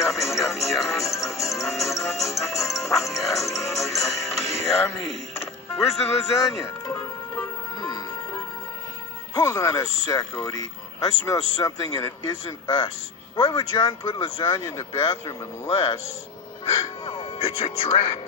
Yummy, yummy, yummy. Yummy, yummy. Where's the lasagna? Hold on a sec, Odie. I smell something and it isn't us. Why would John put lasagna in the bathroom unless... It's a trap.